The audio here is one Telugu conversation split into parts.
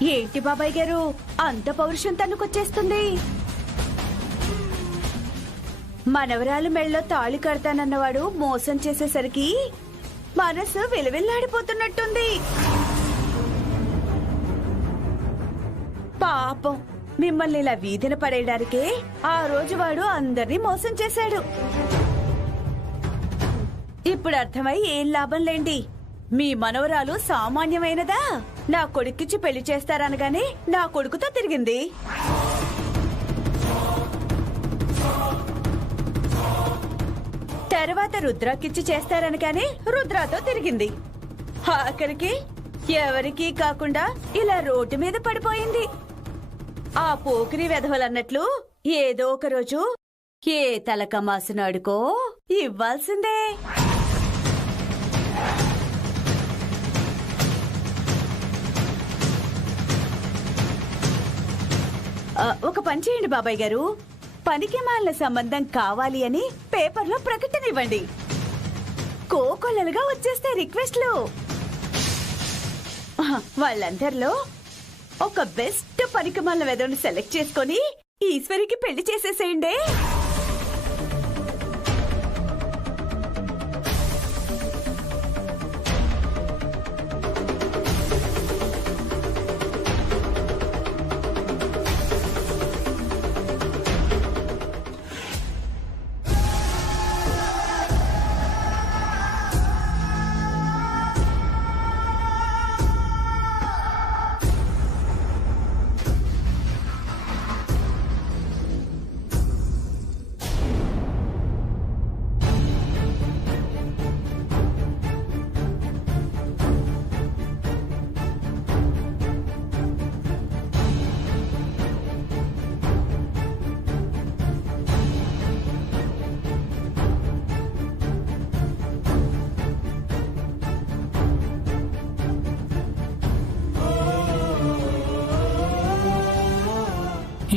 ఏంటి బాబాయ్ గారు అంత పౌరుషం తన్నుకొచ్చేస్తుంది? మనవరాలు మెళ్ళలో తాళి కడతానన్నవాడు మోసం చేసేసరికి మనసు విలవిల్లాడిపోతున్నట్టుంది. పాపం మిమ్మల్ని ఇలా వీధిన పడేయడానికే ఆ రోజు వాడు అందరినీ మోసం చేశాడు. ఇప్పుడు అర్థమై ఏం లాభం లేండి. మీ మనవరాలు సామాన్యమైనదా? నా కొడుకిచ్చి పెళ్లి చేస్తారనగానే నా కొడుకుతో తిరిగింది. తర్వాత రుద్రాకిచ్చి చేస్తారనగానే రుద్రాతో తిరిగింది. ఆఖరికి ఎవరికీ కాకుండా ఇలా రోడ్డు మీద పడిపోయింది. ఆ పోకిరి వెధవలన్నట్లు ఏదో ఒక రోజు ఏ తలకమాసినాడుకో ఇవ్వాల్సిందే. ఒక పని చేయండి బాబాయ్ గారు, పనికి మాలిన సంబంధం కావాలి అని పేపర్లో ప్రకటన ఇవ్వండి. కోకొల్లలుగా వచ్చేస్తే రిక్వెస్ట్లు. వాళ్ళందరిలో ఒక బెస్ట్ పనికి మాలిన వెధవని సెలెక్ట్ చేసుకొని ఈశ్వరికి పెళ్లి చేసేసేయండి.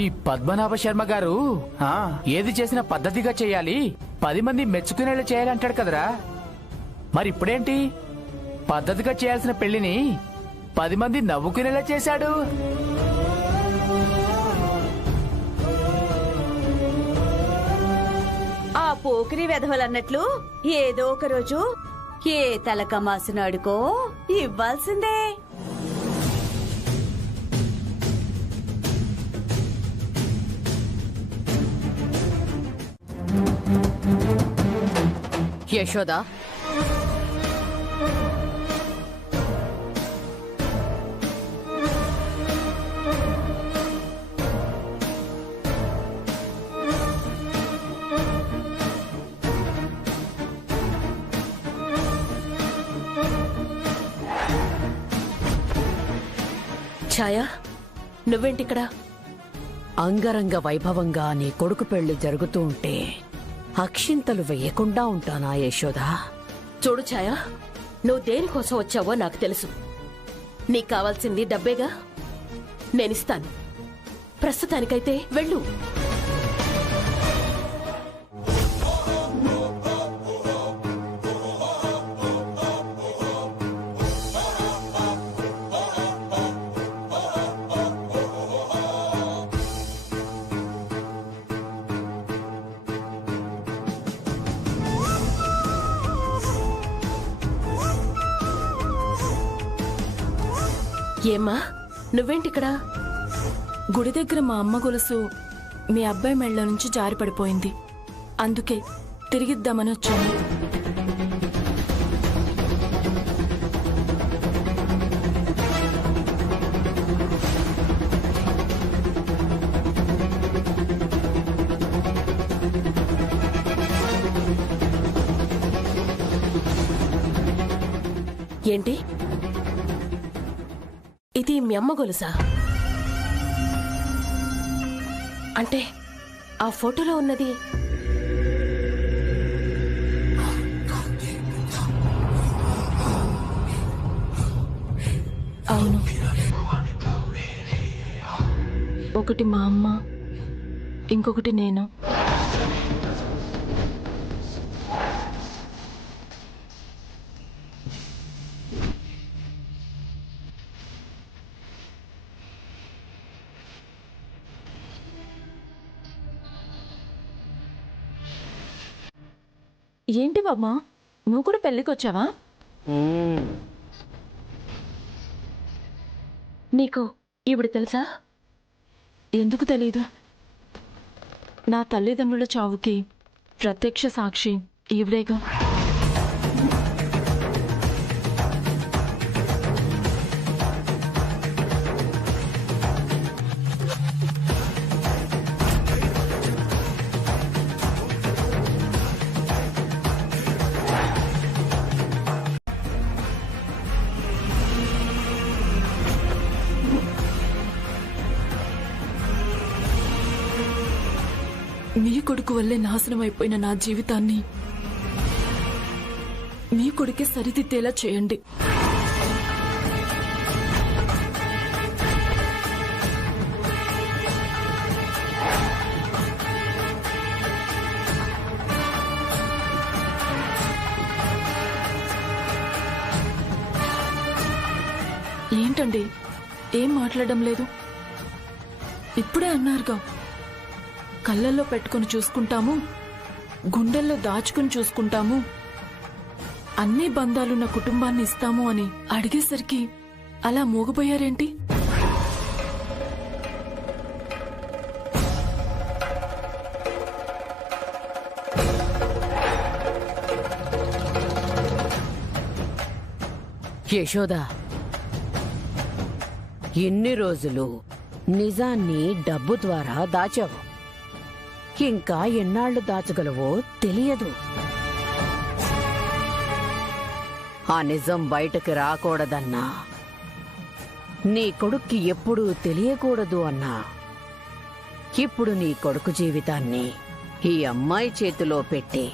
ఈ పద్మనాభ శర్మ గారు ఏది చేసినా పద్ధతిగా చేయాలి, 10 మంది మెచ్చుకునేలా చేయాలంటాడు కదరా. మరి ఇప్పుడేంటి పద్ధతిగా చేయాల్సిన పెళ్లిని 10 మంది నవ్వుకునేలా చేశాడు? ఆ పోకిరి వెధవలన్నట్లు ఏదో ఒక రోజు ఏ తలకమాసినాడుకో ఇవ్వాల్సిందే. యశోదా, ఛాయా, నువ్వేంటిక్కడ? అంగరంగ వైభవంగా నీ కొడుకు పెళ్లి జరుగుతూ ఉంటే అక్షింతలు వెయ్యకుండా ఉంటానా యశోదా? చూడు ఛాయా, నువ్వు దేనికోసం వచ్చావో నాకు తెలుసు. నీకు కావాల్సింది డబ్బేగా, నేనిస్తాను. ప్రస్తుతానికైతే వెళ్ళు. ఏమ్మా, నువ్వేంటిక్కడ? గుడి దగ్గర మా అమ్మ గొలుసు మీ అబ్బాయి మెళ్ళ నుంచి జారిపడిపోయింది. అందుకే తిరిగిద్దామని వచ్చాను. ఏంటి ఇది? మీ అమ్మ గొలుసా? అంటే ఆ ఫోటోలో ఉన్నది అవును, ఒకటి మా అమ్మ, ఇంకొకటి నేను. ఏంటి బామ్మా, నువ్వు కూడా పెళ్ళికి వచ్చావా? నీకు ఈవిడ తెలుసా? ఎందుకు తెలీదు? నా తల్లిదండ్రుల చావుకి ప్రత్యక్ష సాక్షి ఈవిడేగా. మీ కొడుకు వల్లే నాశనం అయిపోయిన నా జీవితాన్ని మీ కొడుకే సరిదిద్దేలా చేయండి. ఏంటండి, ఏం మాట్లాడడం లేదు? ఇప్పుడే అన్నారుగా, కళ్ళల్లో పెట్టుకుని చూసుకుంటాము, గుండెల్లో దాచుకుని చూసుకుంటాము, అన్ని బంధాలున్న కుటుంబాన్ని ఇస్తాము అని అడిగేసరికి అలా మూగపోయారేంటి? యశోదా, ఎన్ని రోజులు నిజాన్ని డబ్బు ద్వారా దాచావు, ఇంకా ఎన్నాళ్లు దాచగలవో తెలియదు. ఆ నిజం బయటకు రాకూడదన్నా, నీ కొడుక్కి ఎప్పుడూ తెలియకూడదు అన్నా, ఇప్పుడు నీ కొడుకు జీవితాన్ని ఈ అమ్మాయి చేతిలో పెట్టి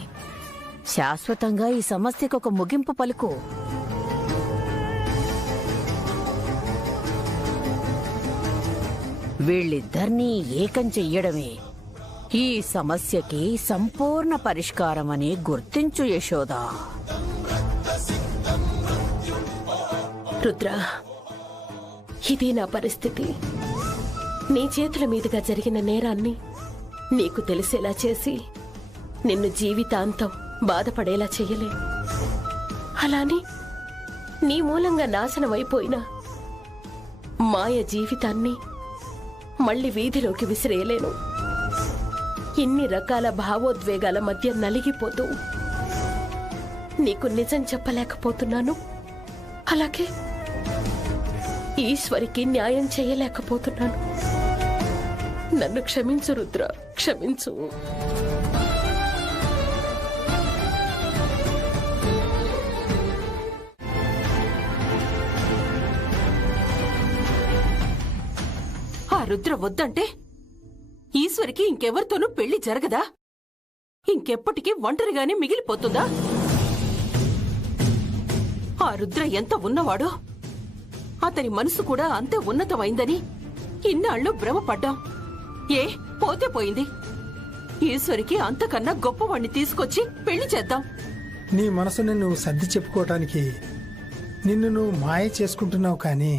శాశ్వతంగా ఈ సమస్యకు ఒక ముగింపు పలుకు. వీళ్ళిద్దరినీ ఏకం చెయ్యడమే ఈ సమస్యకి సంపూర్ణ పరిష్కారమని గుర్తించు యశోదా. రుద్ర, ఇది నా పరిస్థితి. నీ చేతుల మీదుగా జరిగిన నేరాన్ని నీకు తెలిసేలా చేసి నిన్ను జీవితాంతం బాధపడేలా చెయ్యలే. అలాని నీ మూలంగా నాశనమైపోయిన మాయ జీవితాన్ని మళ్ళీ వీధిలోకి విసిరేయలేను. ఇన్ని రకాల భావోద్వేగాల మధ్య నలిగిపోతూ నీకు నిజం చెప్పలేకపోతున్నాను. అలాగే ఈశ్వరికి న్యాయం చేయలేకపోతున్నాను. నన్ను క్షమించు రుద్ర, క్షమించు. ఆ రుద్ర వద్దంటే ఈశ్వరికి ఇంకెవరితోనూ పెళ్లి జరగదా? ఇంకెప్పటికీ ఒంటరిగానే మిగిలిపోతుందా? ఆ రుద్ర ఎంత ఉన్నవాడో, అతని మనసు కూడా అంతే ఉన్నతమైందని ఇన్నాళ్ళు భ్రమపడ్డాం. పోతే పోయింది. ఈశ్వరికి అంతకన్నా గొప్పవాణ్ణి తీసుకొచ్చి పెళ్లి చేద్దాం. నీ మనసుని నువ్వు సర్ది చెప్పుకోవటానికి నిన్ను నువ్వు మాయ చేసుకుంటున్నావు, కానీ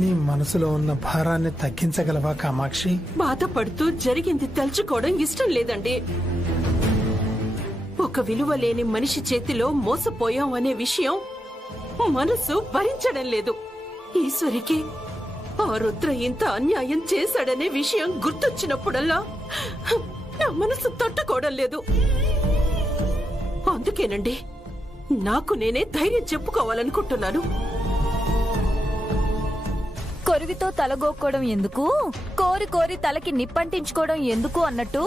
నీ మనసులో ఉన్న భారాన్ని తగ్గించగలవా కామాక్షి? బాధపడుతూ జరిగింది తలుచుకోవడం ఇష్టం లేదండి. ఒక విలువ లేని మనిషి చేతిలో మోసపోయాం అనే విషయం మనసు భరించడం లేదు. ఈశ్వరికి ఆ రుద్ర ఇంత అన్యాయం చేశాడనే విషయం గుర్తొచ్చినప్పుడల్లా నా మనసు తట్టుకోవడం లేదు. అందుకేనండి నాకు నేనే ధైర్యం చెప్పుకోవాలనుకుంటున్నాను. కొరివితో తలగోక్కోవడం ఎందుకు, కోరి కోరి తలకి నిప్పంటించుకోవడం ఎందుకు అన్నట్టు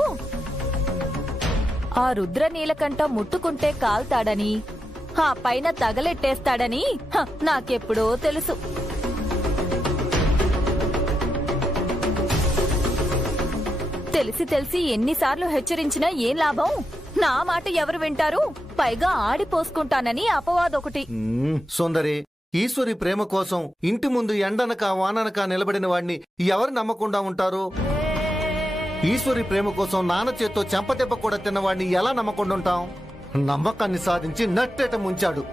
ఆ రుద్ర నీలకంఠ ముట్టుకుంటే కాల్తాడని, ఆ పైన తగలెట్టేస్తాడని నాకెప్పుడో తెలుసు. తెలిసి తెలిసి ఎన్నిసార్లు హెచ్చరించినా ఏం లాభం? నా మాట ఎవరు వింటారు? పైగా ఆడిపోసుకుంటానని అపవాదొకటి. సుందరి, ఈశ్వరి ప్రేమ కోసం ఇంటి ముందు ఎండనక వాననక నిలబడిన వాడిని ఎవరు నమ్మకుండా ఉంటారు? ఈశ్వరి ప్రేమ కోసం నాన్న చేత్తో చెంపదెబ్బ కూడా తిన్నవాడిని ఎలా నమ్మకుండా ఉంటాం? నమ్మకాన్ని సాధించి నట్టేట ముంచాడు.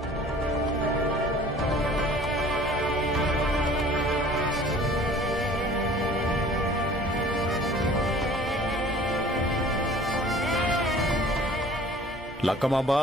లక్కమాంబా,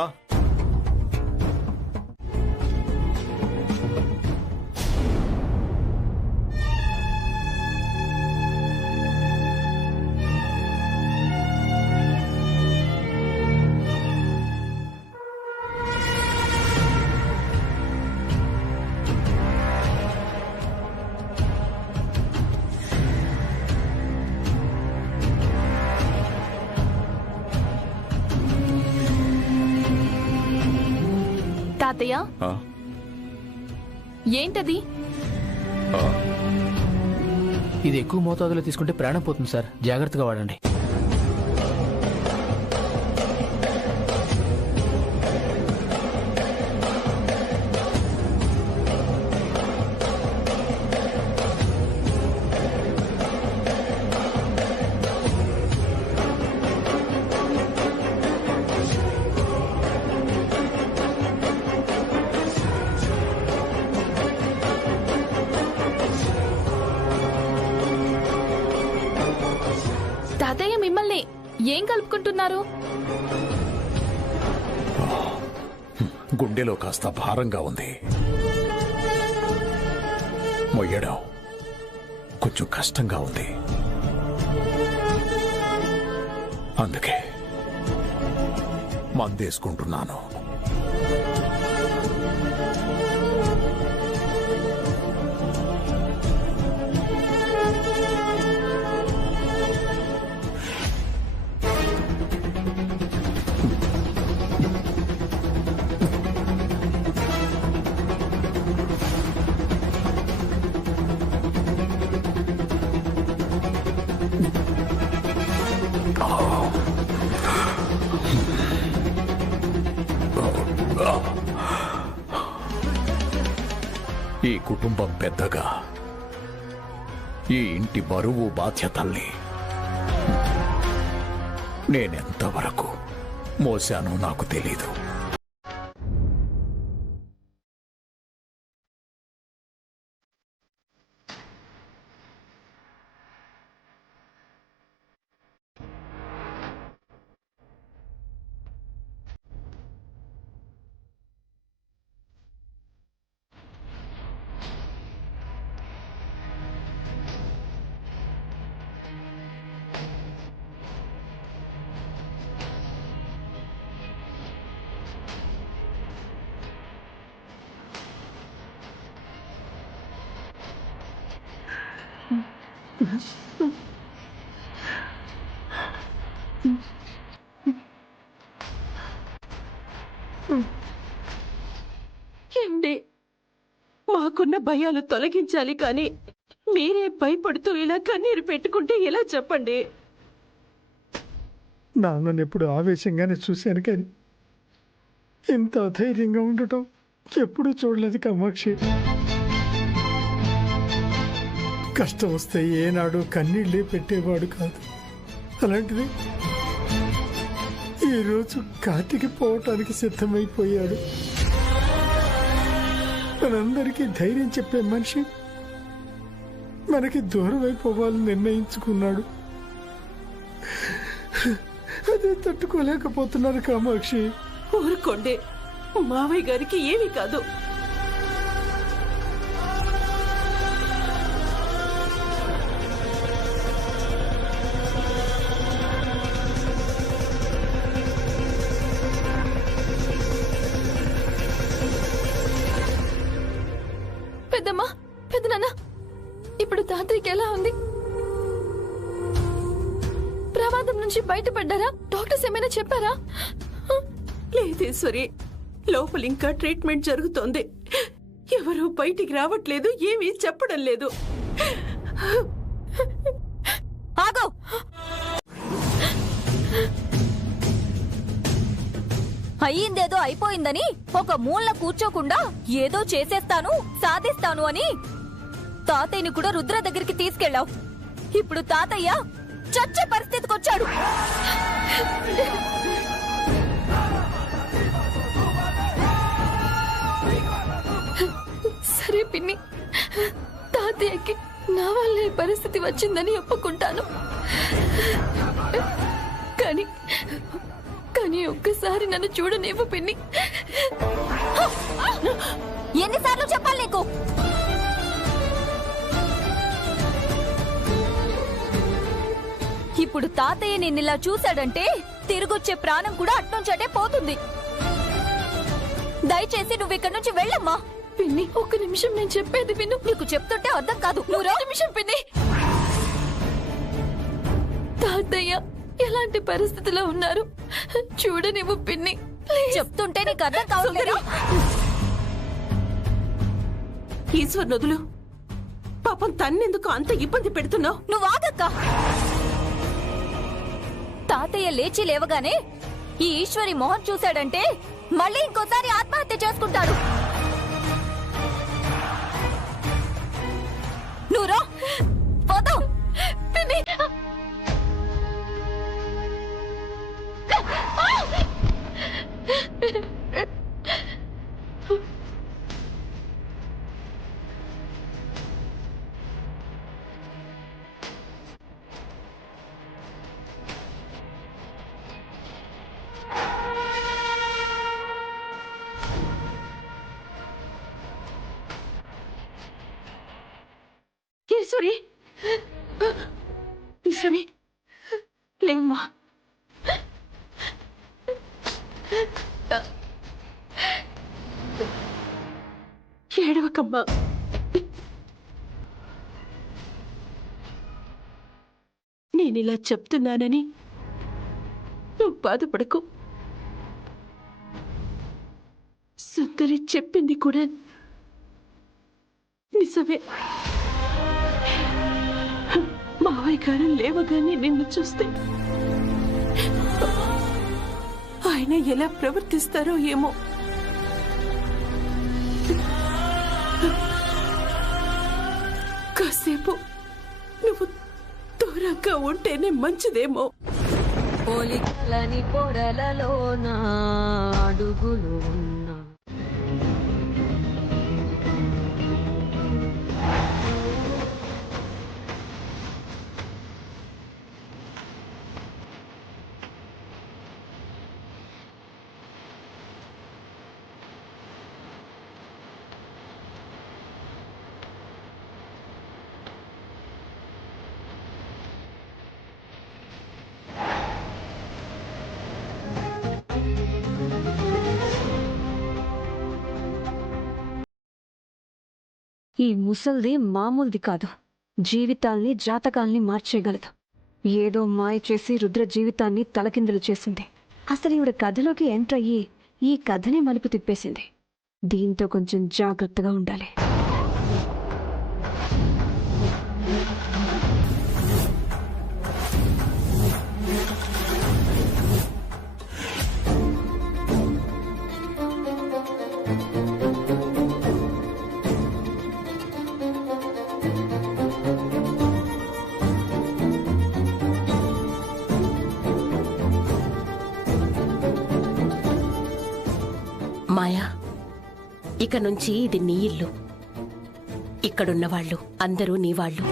తాతయ్య ఆ? ఏంటది? ఆ? ఇది ఎక్కువ మోతాదులో తీసుకుంటే ప్రాణం పోతుంది సార్, జాగ్రత్తగా వాడండి. తాతయ్య మిమ్మల్ని ఏం కలుపుకుంటున్నారు? గుండెలో కాస్త భారంగా ఉంది, మొయ్యడం కొంచెం కష్టంగా ఉంది. అందుకే మందేసుకుంటున్నాను. ఈ కుటుంబం పెద్దగా, ఈ ఇంటి బరువు బాధ్యతల్ని నేనెంతవరకు మోసానో నాకు తెలీదు. ఏండి, మాకున్న భయాలు తొలగించాలి కానీ మీరే భయపడుతూ ఇలా కన్నీరు పెట్టుకుంటే ఎలా చెప్పండి? నాన్నని ఎప్పుడు ఆవేశంగానే చూశాను కానీ ఇంత ధైర్యంగా ఉండటం ఎప్పుడూ చూడలేదు కామాక్షి. కష్టం వస్తే ఏనాడు కన్నీళ్ళే పెట్టేవాడు కాదు. అలాంటిది ఈరోజు కాటికి పోవటానికి సిద్ధమైపోయాడు. మనందరికీ ధైర్యం చెప్పే మనిషి మనకి దూరం అయిపోవాలని నిర్ణయించుకున్నాడు. అదే తట్టుకోలేకపోతున్నారు కామాక్షి. ఊరుకోండి, మావయ్య గారికి ఏమీ కాదు. పెద్దమ్మా, పెద్దనాన్న, ఇప్పుడు తాతయ్యకి ఎలా ఉంది? ప్రమాదం నుంచి బయటపడ్డారా? డాక్టర్స్ ఏమైనా చెప్పారా? లేదేశ్వరి, లోపల ఇంకా ట్రీట్మెంట్ జరుగుతోంది. ఎవరూ బయటికి రావట్లేదు, ఏమీ చెప్పడం లేదు. ఆగో! అయ్యిందేదో అయిపోయిందని ఒక మూల కూర్చోకుండా ఏదో చేసేస్తాను, సాధిస్తాను అని తాతయ్యని కూడా రుద్ర దగ్గరికి తీసుకెళ్ళావు. ఇప్పుడు తాతయ్య చచ్చే పరిస్థితికి వచ్చాడు. సరే పిన్ని, తాతయ్యకి నా వల్లే పరిస్థితి వచ్చిందని ఒప్పుకుంటాను. కానీ కానీ ఒక్కసారి నన్ను చూడనివ్వు పిన్ని. ఎన్నిసార్లు చెప్పాలి నీకు? ఇప్పుడు తాతయ్య నిన్నిలా చూశాడంటే తిరిగొచ్చే ప్రాణం కూడా అట్నుంచటే పోతుంది. దయచేసి నువ్వు ఇక్కడి నుంచి వెళ్ళమ్మా. పిన్ని ఒక్క నిమిషం నేను చెప్పేది విను. నీకు చెప్తుంటే అర్థం కాదు. ఒక్క నిమిషం పిన్ని. తాతయ్య ఎలాంటి పరిస్థితిలో ఉన్నారు చూడనివ్వు పిన్ని. చెప్తుంటే నీకు అర్థం కావట్లేదా? ఈశ్వర్ నదులు పాపం తన్నెందుకు అంత ఇబ్బంది పెడుతున్నావు? నువ్వు ఆగక్క. తాతయ్య లేచి లేవగానే ఈ ఈశ్వరి మొహం చూశాడంటే మళ్ళీ ఇంకోసారి ఆత్మహత్య చేసుకుంటాడు. నువ్వు పోతావు. ఈశ్వరి, ఈశ్వరి లేమ్మా. ఏడవకమ్మా. నేనిలా చెప్తున్నానని నువ్వు బాధపడకు. సుందరి చెప్పింది కూడా నిజమే. మావయ్య గారు లేవగానే నిన్ను చూస్తే ఆయన ఎలా ప్రవర్తిస్తారో ఏమో. కాసేపు నువ్వు దూరంగా ఉంటేనే మంచిదేమో. పోలికలని పొరలలోన అడుగులు ఉన్నా ఈ ముసల్ది మామూలుది కాదు. జీవితాల్ని జాతకాల్ని మార్చేయగలదు. ఏదో మాయ చేసి రుద్ర జీవితాన్ని తలకిందులు చేసింది. అసలు ఈవిడ కథలోకి ఎంటర్ అయ్యి ఈ కథనే మలుపు తిప్పేసింది. దీంతో కొంచెం జాగ్రత్తగా ఉండాలి. మాయా, ఇక నుంచి ఇది నీ ఇల్లు. ఇక్కడున్న వాళ్ళు అందరూ నీ వాళ్ళు.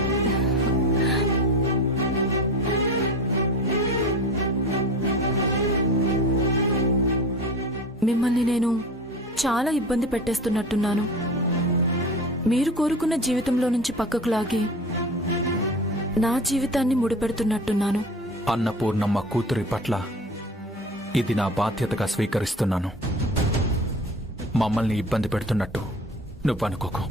మిమ్మల్ని నేను చాలా ఇబ్బంది పెట్టేస్తున్నట్టున్నాను. మీరు కోరుకున్న జీవితంలో నుంచి పక్కకు లాగి నా జీవితాన్ని ముడిపెడుతున్నట్టున్నాను. అన్నపూర్ణమ్మ కూతురి పట్ల ఇది నా బాధ్యతగా స్వీకరిస్తున్నాను. మమ్మల్ని ఇబ్బంది పెడుతున్నట్టు నువ్వనుకోకు.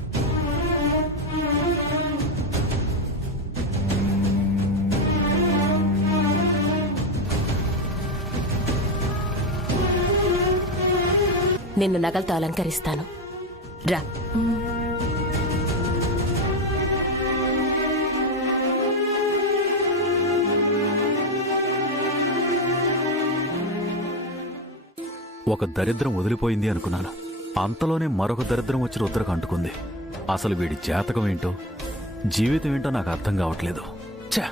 నిన్ను నగలతో అలంకరిస్తాను. రా. ఒక దరిద్రం వదిలిపోయింది అనుకున్నాను. అంతలోనే మరొక దరిద్రం వచ్చి రుద్రకు అంటుకుంది. అసలు వీడి జాతకం ఏంటో జీవితం ఏంటో నాకు అర్థం కావట్లేదు. ఛా,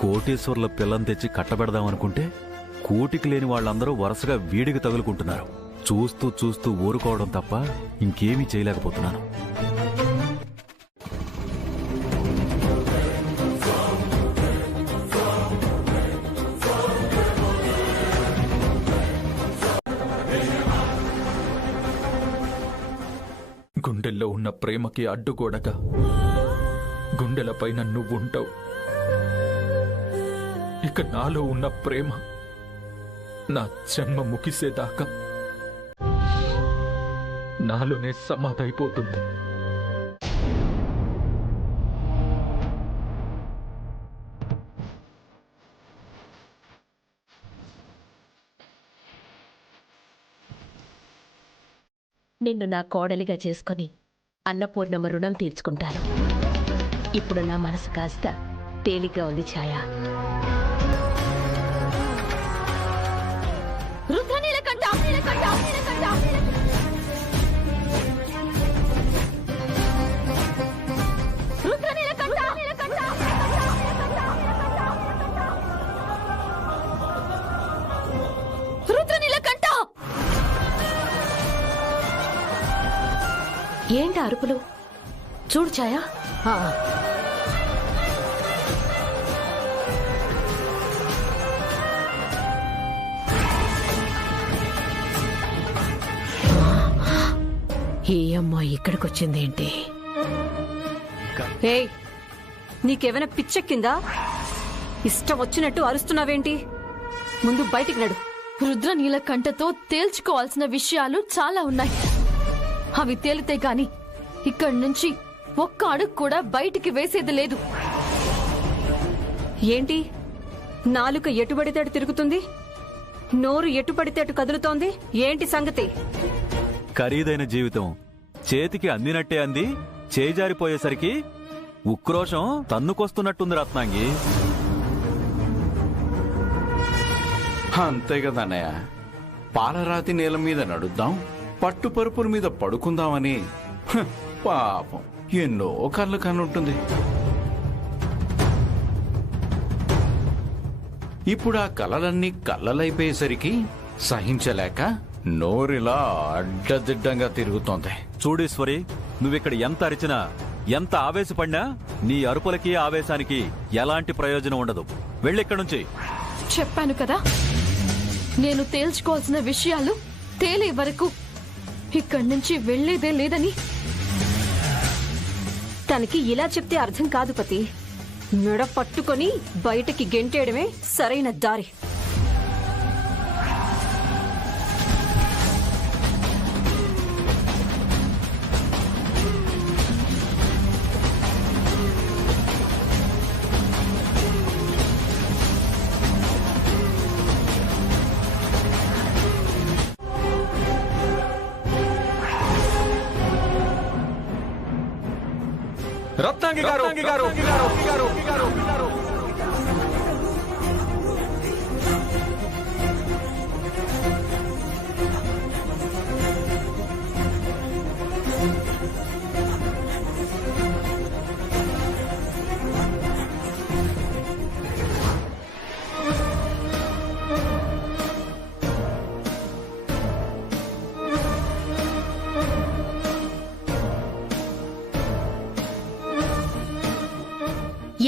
కోటీశ్వర్ల పిల్లని తెచ్చి కట్టబెడదామనుకుంటే కూటికి లేని వాళ్ళందరూ వరుసగా వీడికి తగులుకుంటున్నారు. చూస్తూ చూస్తూ ఊరుకోవడం తప్ప ఇంకేమీ చేయలేకపోతున్నాను. ఉన్న ప్రేమకి అడ్డుగోడగా గుండెలపైన నువ్వుంటావు. ఇక నాలో ఉన్న ప్రేమ నా జన్మ ముగిసేదాకా నాలోనే సమాధైపోతుంది. నిన్ను నా కోడలిగా చేసుకొని అన్నపూర్ణమ్మ రుణం తీర్చుకుంటాను. ఇప్పుడు నా మనసు కాస్త తేలిగ్గా ఉంది ఛాయ. ఏంటి అరుపులు? చూడు ఛాయ. ఈ అమ్మాయి ఇక్కడికొచ్చిందేంటి? ఏయ్, నీకేమైనా పిచ్చెక్కిందా? ఇష్టం వచ్చినట్టు అరుస్తున్నావేంటి? ముందు బయటికి నడు. రుద్ర నీలకంఠతో తేల్చుకోవాల్సిన విషయాలు చాలా ఉన్నాయి. అవి తేలితే గాని ఇక్కడి నుంచి ఒక్క అడుగు కూడా బయటికి వేసేది లేదు. ఏంటి నాలుక ఎటుబడితే అటు తిరుగుతుంది, నోరు ఎటుపడితే అటు కదులుతోంది? ఏంటి సంగతి? ఖరీదైన జీవితం చేతికి అందినట్టే అంది, చేజారిపోయేసరికి ఉక్రోషం తన్నుకొస్తున్నట్టుంది రత్నాంగి. అంతే కదా అన్నయ్య, పాలరాతి నేల మీద నడుద్దాం, పట్టుపరుపుల మీద పడుకుందామని పాపం ఎన్నో కళ్ళు కనుంటుంది. ఇప్పుడు ఆ కలలన్నీ కళ్ళలైపోయేసరికి సహించలేక నోరిలా అడ్డదిడ్డంగా తిరుగుతోంది. చూడీశ్వరి, నువ్విక్కడ ఎంత అరిచినా, ఎంత ఆవేశపడినా నీ అరుపులకి ఆవేశానికి ఎలాంటి ప్రయోజనం ఉండదు. వెళ్ళిక్కడి నుంచి. చెప్పాను కదా, నేను తేల్చుకోవాల్సిన విషయాలు తేలే వరకు ఇక్కడి నుంచి వెళ్లేదే లేదని. తనకి ఇలా చెప్తే అర్థం కాదు పతి. మెడ పట్టుకొని బయటకి గెంటేయడమే సరైన దారి. రత్నాంగి గారు,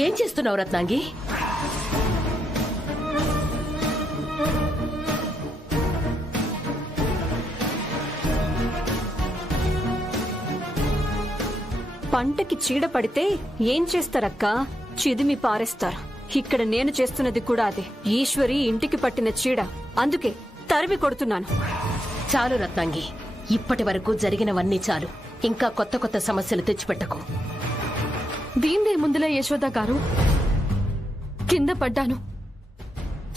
ఏం చేస్తున్నావు రత్నాంగి? పంటకి చీడ పడితే ఏం చేస్తారక్కా? చిదిమి పారేస్తారు. ఇక్కడ నేను చేస్తున్నది కూడా అదే. ఈశ్వరి ఇంటికి పట్టిన చీడ, అందుకే తరిమి కొడుతున్నాను. చాలు రత్నాంగి, ఇప్పటి వరకు జరిగినవన్నీ చాలు. ఇంకా కొత్త కొత్త సమస్యలు తెచ్చిపెట్టకు. దీందే ముందులే యశోద గారు, కింద పడ్డాను,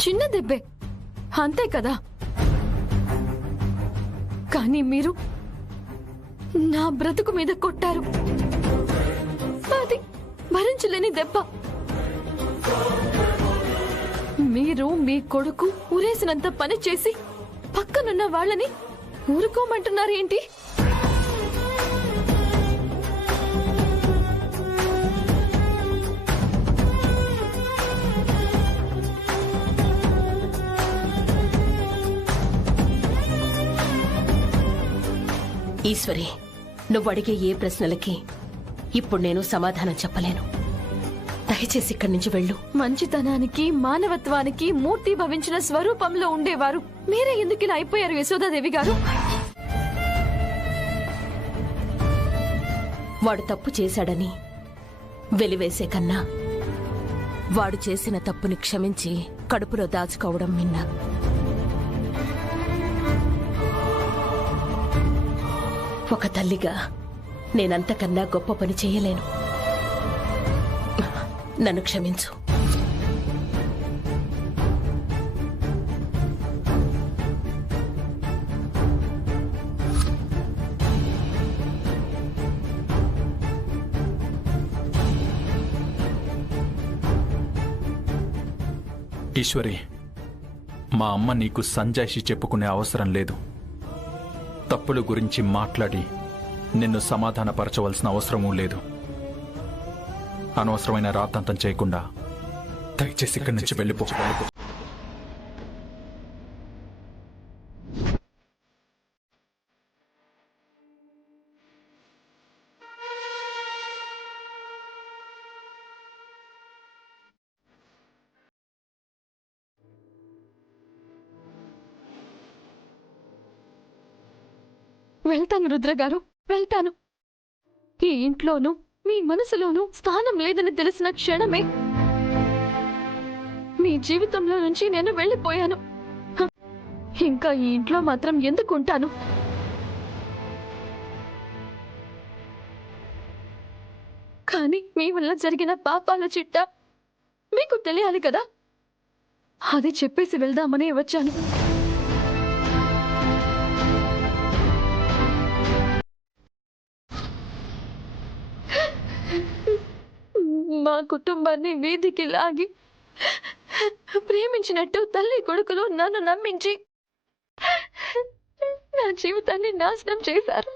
చిన్న దెబ్బే, అంతే కదా. కానీ మీరు నా బ్రతుకు మీద కొట్టారు. అది భరించలేని దెబ్బ. మీరు మీ కొడుకు ఊరేసినంత పని చేసి పక్కనున్న వాళ్ళని ఊరుకోమంటున్నారేంటి? ఈశ్వరి, నువ్వు అడిగే ఏ ప్రశ్నలకి ఇప్పుడు నేను సమాధానం చెప్పలేను. దయచేసి ఇక్కడి నుంచి వెళ్ళు. మంచితనానికి మానవత్వానికి మూర్తి భవించిన స్వరూపంలో ఉండేవారు మీరే ఎందుకు ఇలా అయిపోయారు యశోదాదేవి గారు? వాడు తప్పు చేశాడని వెలివేసే కన్నా వాడు చేసిన తప్పుని క్షమించి కడుపులో దాచుకోవడం మిన్నా. ఒక తల్లిగా నేనంతకన్నా గొప్ప పని చేయలేను. నన్ను క్షమించు. ఈశ్వరి, మా అమ్మ నీకు సంజాయిషి చెప్పుకునే అవసరం లేదు. తప్పుల గురించి మాట్లాడి నిన్ను సమాధానపరచవలసిన అవసరమూ లేదు. అనవసరమైన రాతంతం చేయకుండా దయచేసి ఇక్కడి నుంచి వెళ్ళిపో. వెళ్తాను రుద్రగారు, వెళ్తాను. ఈ ఇంట్లోనూ మీ మనసులోనూ స్థానం లేదని తెలిసిన క్షణమే మీ జీవితంలో నుంచి నేను వెళ్ళిపోయాను. ఇంకా ఈ ఇంట్లో మాత్రం ఎందుకు ఉంటాను? కానీ మీ వల్ల జరిగిన పాపాల చిట్టా మీకు తెలియాలి కదా, అది చెప్పేసి వెళ్దామని వచ్చాను. మా కుటుంబాన్ని వీధికి లాగి ప్రేమించినట్టు తల్లి కొడుకులు నన్ను నమ్మించి నా జీవితాన్ని నాశనం చేశారు.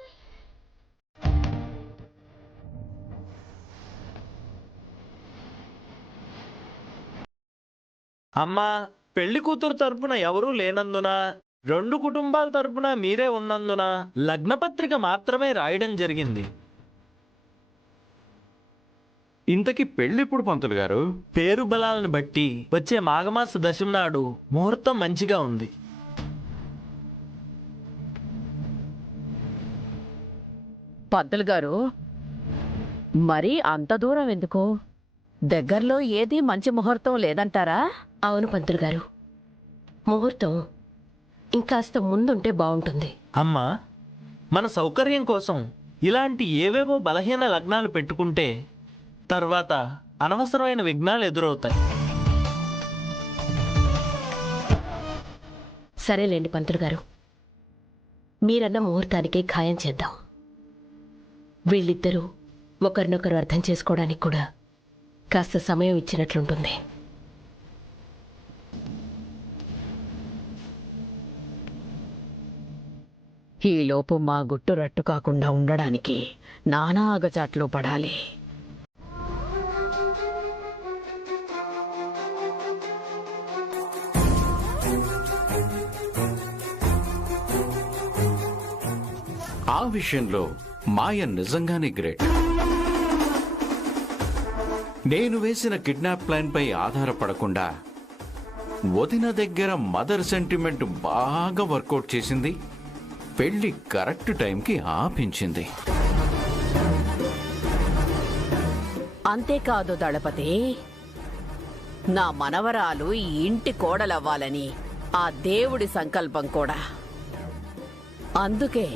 అమ్మా, పెళ్లి కూతురు తరపున ఎవరూ లేనందున, రెండు కుటుంబాల తరపున మీరే ఉన్నందున లగ్నపత్రిక మాత్రమే రాయడం జరిగింది. ఇంతకీ పెళ్ళిప్పుడు పంతులు గారు? పేరు బలాలను బట్టి వచ్చే మాఘమాస దశమి నాడు ముహూర్తం మంచిగా ఉంది. పంతులు గారు, మరీ అంత దూరం ఎందుకు? దగ్గరలో ఏది మంచి ముహూర్తం లేదంటారా? అవును పంతులు గారు, ముహూర్తం ఇంకాస్త ముందుంటే బాగుంటుంది. అమ్మా, మన సౌకర్యం కోసం ఇలాంటి ఏవేవో బలహీన లగ్నాలు పెట్టుకుంటే తర్వాత అనవసరమైన విఘ్నాలు ఎదురవుతాయి. సరేలేండి పంతులు గారు, మీరన్న ముహూర్తానికి ఖాయం చేద్దాం. వీళ్ళిద్దరూ ఒకరినొకరు అర్థం చేసుకోవడానికి కూడా కాస్త సమయం ఇచ్చినట్లుంటుంది. ఈలోపు మా గుట్టు రట్టు కాకుండా ఉండడానికి నానా అగచాట్లు పడాలి. ఆ విషయంలో మాయ నిజంగానే గ్రేట్. నేను వేసిన కిడ్నాప్ ప్లాన్ పై ఆధారపడకుండా వదిన దగ్గర మదర్ సెంటిమెంట్ బాగా వర్కౌట్ చేసింది. పెళ్లి కరెక్ట్ టైంకి ఆపించింది. అంతేకాదు దళపతి, నా మనవరాలు ఈ ఇంటి కోడలవ్వాలని ఆ దేవుడి సంకల్పం కూడా. అందుకే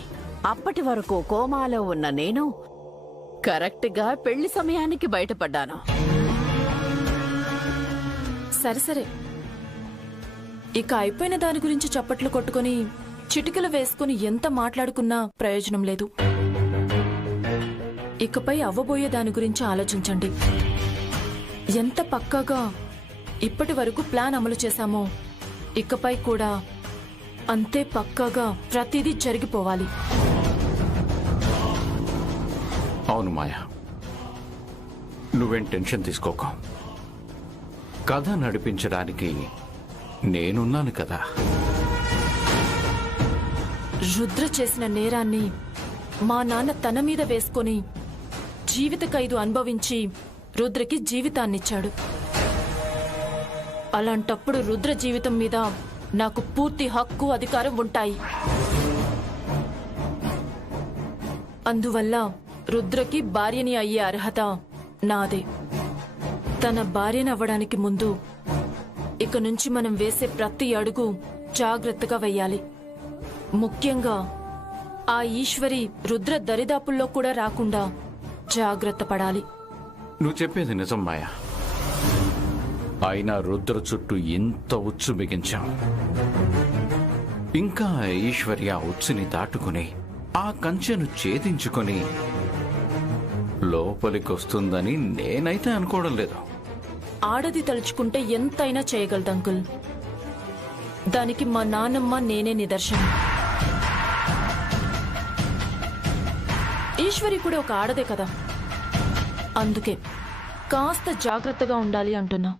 అప్పటి వరకు కోమాలో ఉన్న నేను కరెక్ట్గా పెళ్లి సమయానికి బయటపడ్డాను. సరే, ఇక అయిపోయిన దాని గురించి చప్పట్లు కొట్టుకుని చిటికలు వేసుకుని ఎంత మాట్లాడుకున్నా ప్రయోజనం లేదు. ఇకపై అవ్వబోయే దాని గురించి ఆలోచించండి. ఎంత పక్కాగా ఇప్పటి వరకు ప్లాన్ అమలు చేశామో ఇకపై కూడా అంతే పక్కాగా ప్రతిదీ జరిగిపోవాలి. అవును మాయా, నువ్వేం టెన్షన్ తీసుకోకు. కథ నడిపించడానికి నేనున్నాను కదా. రుద్ర చేసిన నేరాన్ని మా నాన్న తన మీద వేసుకొని జీవిత ఖైదు అనుభవించి రుద్రకి జీవితాన్నిచ్చాడు. అలాంటప్పుడు రుద్ర జీవితం మీద నాకు పూర్తి హక్కు, అధికారం ఉంటాయి. అందువల్ల రుద్రకి భార్యని అయ్యే అర్హత నాదే. తన భార్యని అవ్వడానికి ముందు ఇక నుంచి మనం వేసే ప్రతి అడుగు జాగ్రత్తగా వెయ్యాలి. ముఖ్యంగా ఆ ఈశ్వరి రుద్ర దరిదాపుల్లో కూడా రాకుండా జాగ్రత్త పడాలి. నువ్వు చెప్పేది నిజం మాయా. అయినా రుద్ర చుట్టూ ఇంత ఉచ్చు బిగించాం. ఇంకా ఈశ్వరి ఆ ఉచ్చుని దాటుకుని ఆ కంచెను ఛేదించుకొని లోపలికొస్తుందని నేనైతే అనుకోవడం లేదు. ఆడది తలుచుకుంటే ఎంతైనా చేయగలదు అంకుల్. దానికి మా నాన్నమ్మ నేనే నిదర్శనం. ఈశ్వరి కూడా ఒక ఆడదే కదా, అందుకే కాస్త జాగ్రత్తగా ఉండాలి అంటున్నా.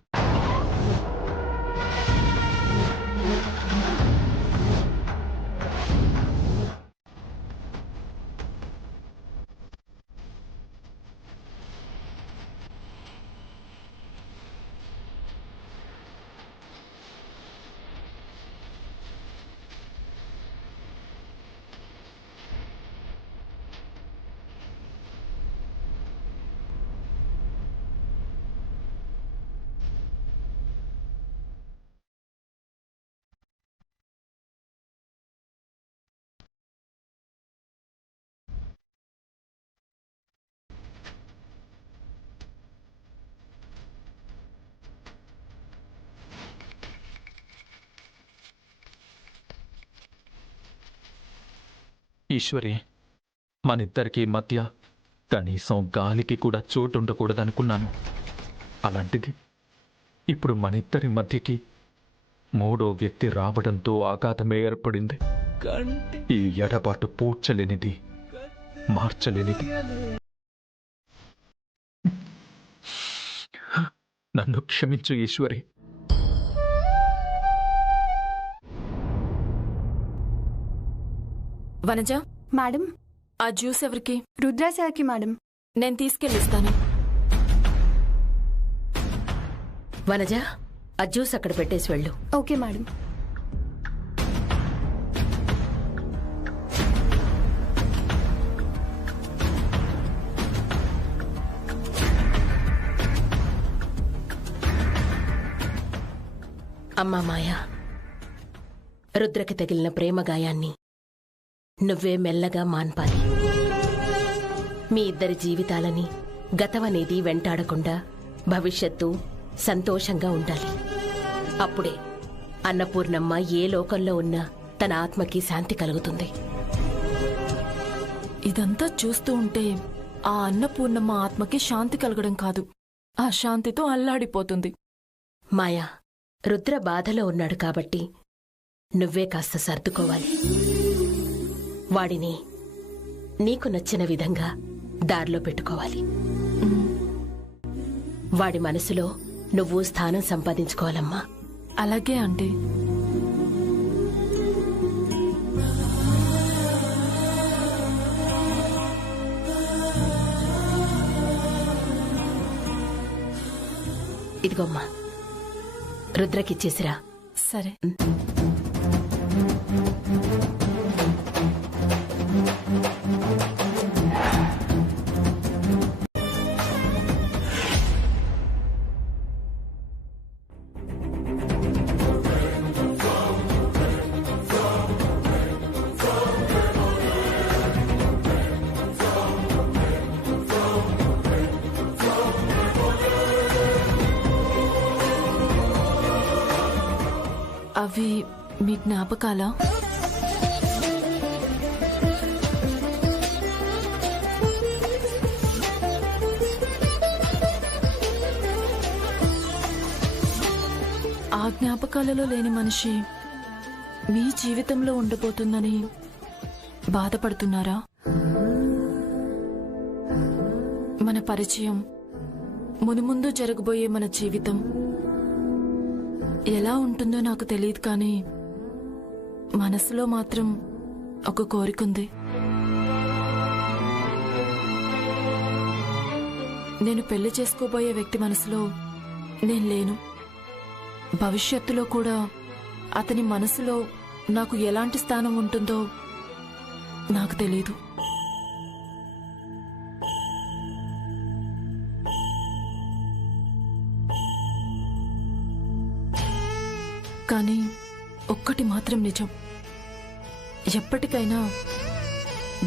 ఈశ్వరి, మనిద్దరికీ మధ్య కనీసం గాలికి కూడా చోటు ఉండకూడదనుకున్నాను. అలాంటిది ఇప్పుడు మనిద్దరి మధ్యకి మూడో వ్యక్తి రావడంతో ఆఘాతమే ఏర్పడింది. ఈ ఎడబాటు పూడ్చలేనిది, మార్చలేనిది. నన్ను క్షమించు ఈశ్వరి. వనజ మేడం, ఆ జ్యూస్ ఎవరికి? రుద్రా సార్కి మేడం. నేను తీసుకెళ్ళిస్తాను. వనజ, ఆ జ్యూస్ అక్కడ పెట్టేసి వెళ్ళు. Okay madam. అమ్మా మాయా, రుద్రకి తగిలిన ప్రేమ గాయాన్ని నువ్వే మెల్లగా మాన్పాలి. మీ ఇద్దరి జీవితాలని గతమనేది వెంటాడకుండా భవిష్యత్తు సంతోషంగా ఉండాలి. అప్పుడే అన్నపూర్ణమ్మ ఏ లోకంలో ఉన్నా తన ఆత్మకి శాంతి కలుగుతుంది. ఇదంతా చూస్తూ ఉంటే ఆ అన్నపూర్ణమ్మ ఆత్మకి శాంతి కలగడం కాదు, ఆ శాంతితో అల్లాడిపోతుంది. మాయా, రుద్ర బాధలో ఉన్నాడు కాబట్టి నువ్వే కాస్త సర్దుకోవాలి. వాడిని నీకు నచ్చిన విధంగా దారిలో పెట్టుకోవాలి. వాడి మనసులో నువ్వు స్థానం సంపాదించుకోవాలమ్మా. అలాగే ఆంటీ. ఇదిగోమ్మా, రుద్రకిచ్చేసిరా. సరే. అవి మీ జ్ఞాపకాలా? ఆ జ్ఞాపకాలలో లేని మనిషి మీ జీవితంలో ఉండబోతుందని బాధపడుతున్నారా? మన పరిచయం, మునుముందు జరగబోయే మన జీవితం ఎలా ఉంటుందో నాకు తెలియదు, కానీ మనసులో మాత్రం ఒక కోరికుంది. నేను పెళ్లి చేసుకోబోయే వ్యక్తి మనసులో నేను లేను. భవిష్యత్తులో కూడా అతని మనసులో నాకు ఎలాంటి స్థానం ఉంటుందో నాకు తెలీదు. కానీ ఒక్కటి మాత్రం నిజం, ఎప్పటికైనా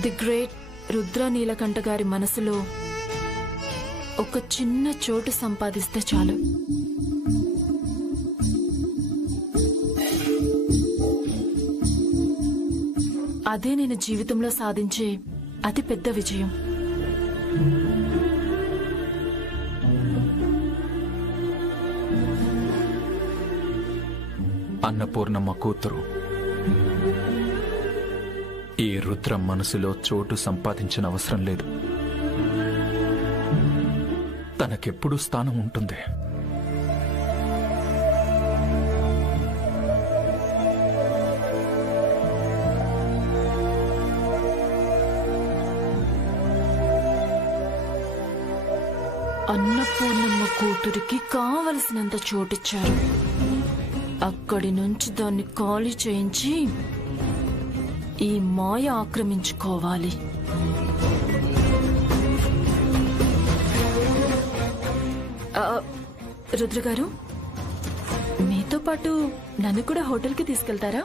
ది గ్రేట్ రుద్ర నీలకంఠ గారి మనసులో ఒక చిన్న చోటు సంపాదిస్తే చాలు. అదే నేను జీవితంలో సాధించే అతి పెద్ద విజయం. అన్నపూర్ణమ్మ కూతురు ఈ రుద్ర మనసులో చోటు సంపాదించిన అవసరం లేదు. తనకెప్పుడు స్థానం ఉంటుంది. అన్నపూర్ణమ్మ కూతురికి కావలసినంత చోటిచ్చారు. అక్కడి నుంచి దాన్ని ఖాళీ చేయించి ఈ మాయ ఆక్రమించుకోవాలి. రుద్ర గారు, మీతో పాటు నన్ను కూడా హోటల్కి తీసుకెళ్తారా?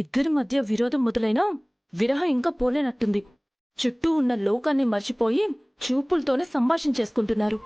ఇద్దరి మధ్య విరోధం మొదలైనా విరహం ఇంకా పోలేనట్టుంది. చుట్టూ ఉన్న లోకాన్ని మర్చిపోయి చూపులతోనే సంభాషణ చేసుకుంటున్నారు.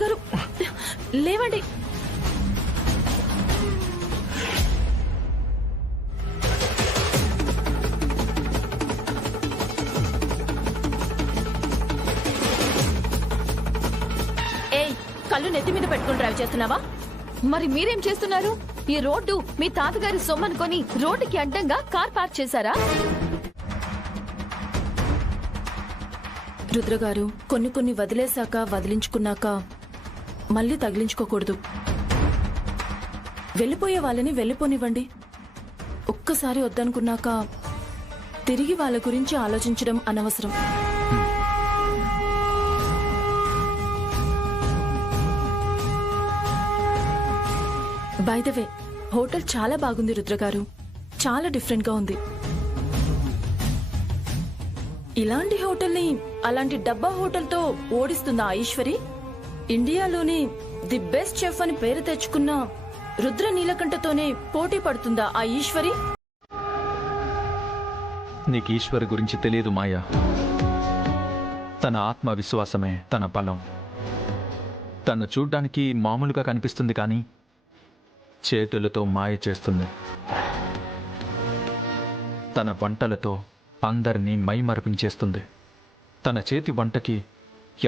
గారు లేవండి. ఏయ్, కళ్ళు నెత్తి మీద పెట్టుకుని డ్రైవ్ చేస్తున్నావా? మరి మీరేం చేస్తున్నారు? ఈ రోడ్డు మీ తాతగారి సొమ్మనుకొని రోడ్డుకి అడ్డంగా కార్ పార్క్ చేశారా? రుద్రగారు, కొన్ని వదిలేశాక వదిలించుకున్నాక మళ్ళీ తగిలించుకోకూడదు. వెళ్ళిపోయే వాళ్ళని వెళ్ళిపోనివ్వండి. ఒక్కసారి వద్దనుకున్నాక తిరిగి వాళ్ళ గురించి ఆలోచించడం అనవసరం. బై ద వే, హోటల్ చాలా బాగుంది రుద్రగారు. చాలా డిఫరెంట్ గా ఉంది. ఇలాంటి హోటల్ని అలాంటి డబ్బా హోటల్తో ఓడిస్తుందా ఈశ్వరి? ఇండియాలోని ది బెస్ట్ చెఫ్ అని పేరు తెచ్చుకున్న రుద్ర నీలకంఠతోనే పోటీ పడుతుందా ఆ ఈశ్వరి? నీకు ఈశ్వరి గురించి తెలియదు మాయా. తన ఆత్మవిశ్వాసమే తన బలం. తను చూడ్డానికి మామూలుగా కనిపిస్తుంది, కానీ చేతులతో మాయ చేస్తుంది. తన వంటలతో అందరినీ మైమరపించేస్తుంది. తన చేతి వంటకి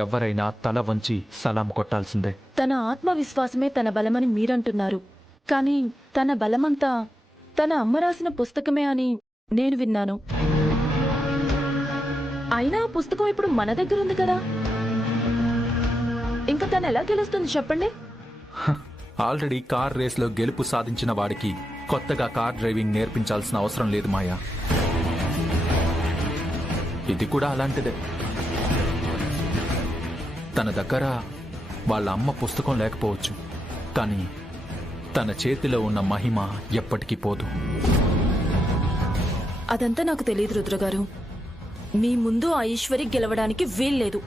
ఎవరైనా తల వంచి సలాం కొట్టాల్సిందే. తన ఆత్మవిశ్వాసమే తన బలమని మీరంటున్నారు, కానీ తన బలమంతా తన అమ్మ రాసిన పుస్తకమే అని నేను విన్నాను. అయినా ఆ పుస్తకం ఇప్పుడు మన దగ్గర ఉంది కదా, ఇంకా తను ఎలా గెలుస్తుంది చెప్పండి? ఆల్రెడీ కార్ రేస్లో గెలుపు సాధించిన వాడికి కొత్తగా కార్ డ్రైవింగ్ నేర్పించాల్సిన అవసరం లేదు మాయా. ఇది కూడా అలాంటిదే. తన దగ్గర వాళ్ళ అమ్మ పుస్తకం లేకపోవచ్చు, కానీ తన చేతిలో ఉన్న మహిమ ఎప్పటికీ పోదు. అదంతా నాకు తెలియదు రుద్రగారు. మీ ముందు ఆ ఈశ్వరి గెలవడానికి వీల్లేదు.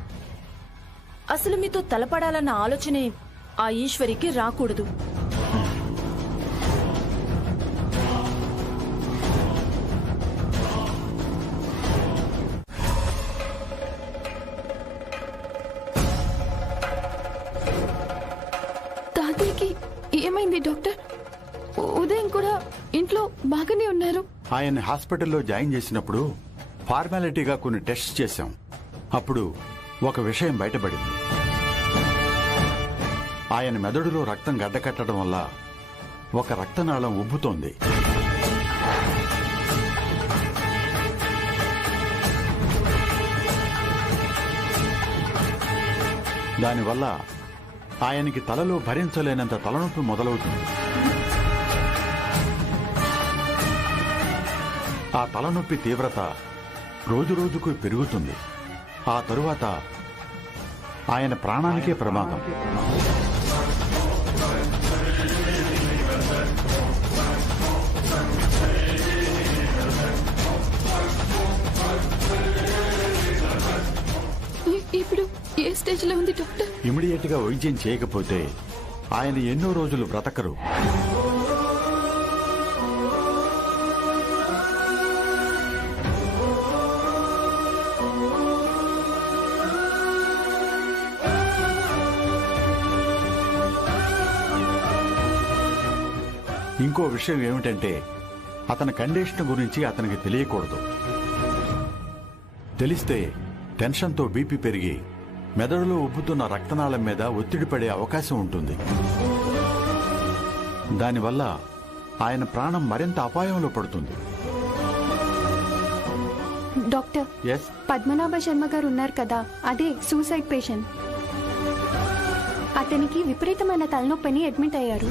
అసలు మీతో తలపడాలన్న ఆలోచనే ఆ ఈశ్వరికి రాకూడదు. తాతయ్యకి ఏమైంది డాక్టర్? ఉదయం కూడా ఇంట్లో బాగానే ఉన్నారు. ఆయన హాస్పిటల్లో జాయిన్ చేసినప్పుడు ఫార్మాలిటీగా కొన్ని టెస్ట్ చేశాం. అప్పుడు ఒక విషయం బయటపడింది. ఆయన మెదడులో రక్తం గడ్డకట్టడం వల్ల ఒక రక్తనాళం ఉబ్బుతోంది. దానివల్ల ఆయనకి తలలో భరించలేనంత తలనొప్పి మొదలవుతుంది. ఆ తలనొప్పి తీవ్రత రోజురోజుకు పెరుగుతుంది. ఆ తరువాత ఆయన ప్రాణానికే ప్రమాదం. ఇప్పుడు ఏ స్టేజ్ లో ఉంది డాక్టర్? ఇమిడియట్ గా వైద్యం చేయకపోతే ఆయన ఎన్నో రోజులు బ్రతకరు. ఇంకో విషయం ఏమిటంటే అతని కండిషన్ గురించి అతనికి తెలియకూడదు. తెలిస్తే టెన్షన్తో బీపీ పెరిగి మెదడులో ఉబ్బుతున్న రక్తనాళం మీద ఒత్తిడి పడే అవకాశం ఉంటుంది. దానివల్ల ఆయన ప్రాణం మరింత అపాయంలో పడుతుంది. డాక్టర్, ఎస్, పద్మనాభ శర్మ గారు ఉన్నారు కదా, అదే సూసైడ్ పేషెంట్. అతనికి విపరీతమైన తలనొప్పిని అడ్మిట్ అయ్యారు.